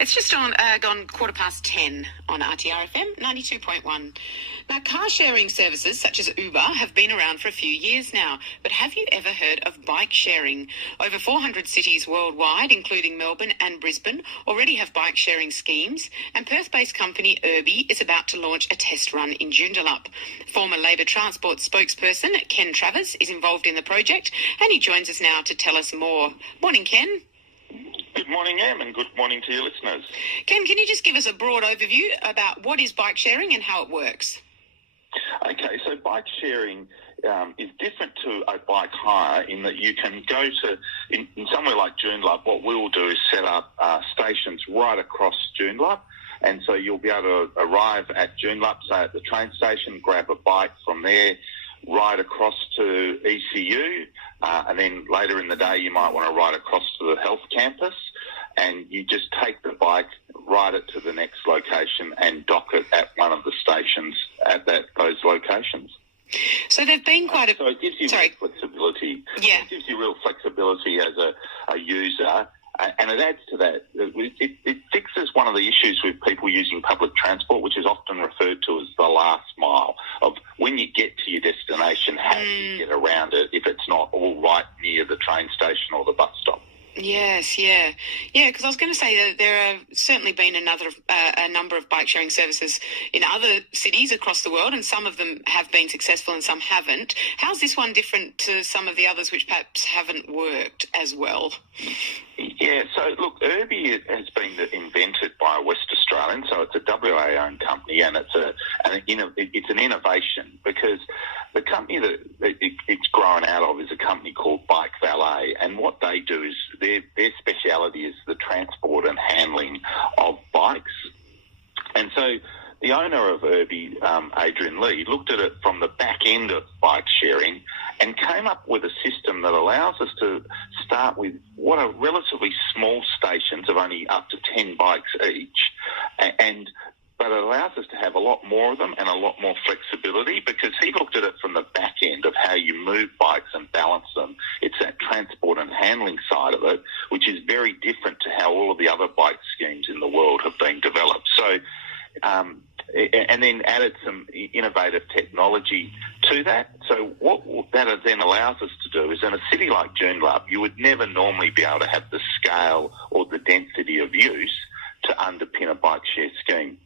It's just gone 10:15 on RTR FM 92.1. Now, car sharing services such as Uber have been around for a few years now, but have you ever heard of bike sharing? Over 400 cities worldwide, including Melbourne and Brisbane, already have bike sharing schemes, and Perth-based company Urbi is about to launch a test run in Joondalup. Former Labor Transport spokesperson Ken Travers is involved in the project, and he joins us now to tell us more. Morning, Ken. Good morning, Em, and good morning to your listeners. Ken, can you just give us a broad overview about what is bike sharing and how it works? Okay, so bike sharing is different to a bike hire in that you can go to, in somewhere like Joondalup, what we will do is set up stations right across Joondalup, and so you'll be able to arrive at Joondalup, say at the train station, grab a bike from there, ride across to ECU, and then later in the day you might want to ride across to the health campus, and you just take the bike, ride it to the next location and dock it at one of the stations at those locations. So they've been quite So it gives you real flexibility. Yeah. It gives you real flexibility as a user, and it adds to that. It fixes one of the issues with people using public transport, which is often referred to as the last mile, of when you get to your destination, how do you get around it if it's not all right near the train station or the bus stop? Yes, yeah, because I was going to say that there have certainly been a number of bike sharing services in other cities across the world, and some of them have been successful and some haven't. How's this one different to some of the others which perhaps haven't worked as well? Yeah, so look, Urbi has been invented by a West Australian, so it's a WA-owned company, and it's an innovation, because the company that it's grown out of is a company called Bike Valet, and what they do is their speciality is the transport and handling of bikes. And so the owner of Urbi, Adrian Lee, looked at it from the back end of bike sharing and came up with a system that allows us to start with what are relatively small stations of only up to 10 bikes each, but it allows us to have a lot more of them and a lot more flexibility, because he looked at it from the back end of how you move bikes and balance them. It's that transport and handling side of it, which is very different to how all of the other bike schemes in the world have been developed. So, and then added some innovative technology to that. So what that then allows us to do is, in a city like Joondalup, you would never normally be able to have the scale or the density of use to underpin a bike share scheme.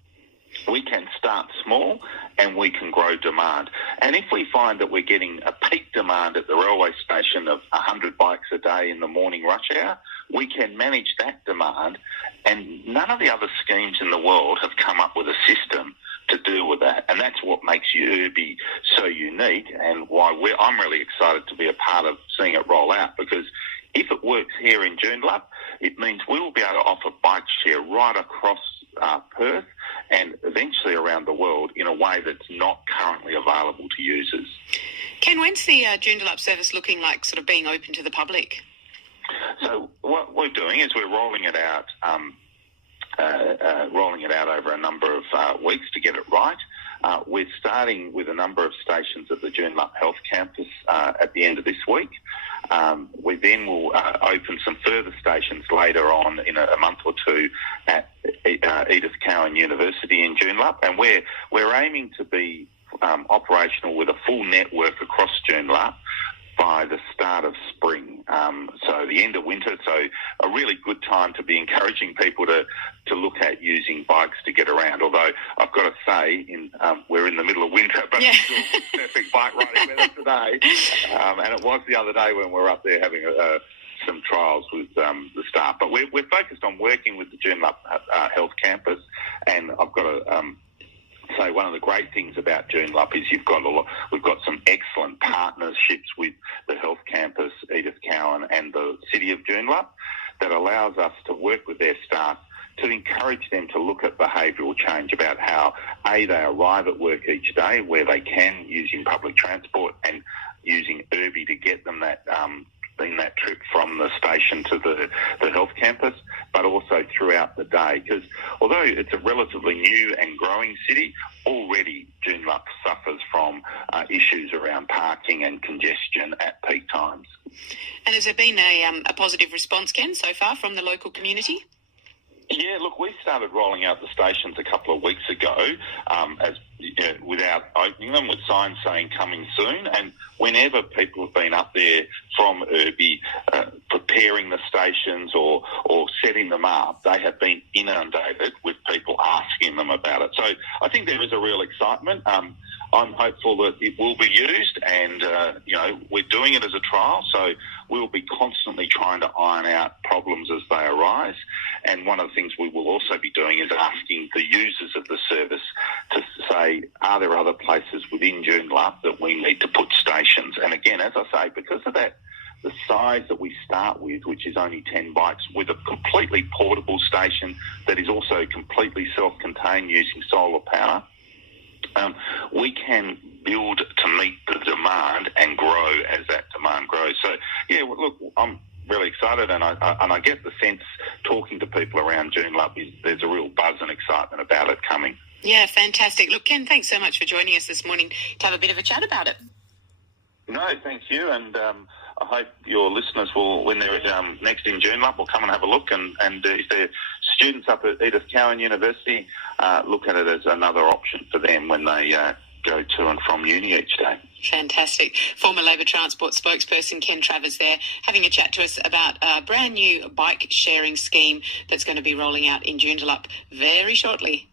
We can start small and we can grow demand. And if we find that we're getting a peak demand at the railway station of 100 bikes a day in the morning rush hour, we can manage that demand. And none of the other schemes in the world have come up with a system to deal with that. And that's what makes Urbi so unique, and why I'm really excited to be a part of seeing it roll out, because if it works here in Joondalup, it means we will be able to offer bike share right across Perth and eventually around the world in a way that's not currently available to users. Ken, when's the Joondalup service looking like, sort of being open to the public? So what we're doing is we're rolling it out over a number of weeks to get it right. We're starting with a number of stations at the Joondalup Health Campus at the end of this week. We then will open some further stations later on in a month or two at Edith Cowan University in Joondalup, and we're aiming to be operational with a full network across Joondalup by the start of spring, so the end of winter. So a really good time to be encouraging people to look at using bikes to get around. Although I've got to say, we're in the middle of winter, but it's still perfect bike riding weather today. And it was the other day when we were up there having some trials with the staff. But we're focused on working with the Joondalup Health Campus, and I've got to say one of the great things about Joondalup is we've got some excellent partnerships with the Health Campus, Edith Cowan, and the City of Joondalup that allows us to work with their staff to encourage them to look at behavioural change about how, they arrive at work each day where they can, using public transport and using Urbi to get them that trip from the station to the health campus, but also throughout the day. Because although it's a relatively new and growing city, already Joondalup suffers from issues around parking and congestion at peak times. And has there been a positive response, Ken, so far from the local community? Yeah, look, we started rolling out the stations a couple of weeks ago, without opening them, with signs saying coming soon. And whenever people have been up there from Urbi preparing the stations or setting them up, they have been inundated with people asking them about it. So I think there is a real excitement. I'm hopeful that it will be used, and we're doing it as a trial, so we'll be constantly trying to iron out problems as they arise. And one of the things we will also be doing is asking the users of the service to say, are there other places within Joondalup that we need to put stations? And again, as I say, because of that, the size that we start with, which is only 10 bikes, with a completely portable station that is also completely self-contained using solar power, we can build to meet the demand and grow as that demand grows. So, yeah, look, I'm really excited, and I get the sense, talking to people around Joondalup, there's a real buzz and excitement about it coming. Yeah, fantastic. Look, Ken, thanks so much for joining us this morning to have a bit of a chat about it. No, thank you, and I hope your listeners will, when they're next in Joondalup, will come and have a look, and if they're students up at Edith Cowan University, look at it as another option for them when they go to and from uni each day. Fantastic. Former Labor Transport spokesperson Ken Travers there, having a chat to us about a brand new bike sharing scheme that's going to be rolling out in Joondalup very shortly.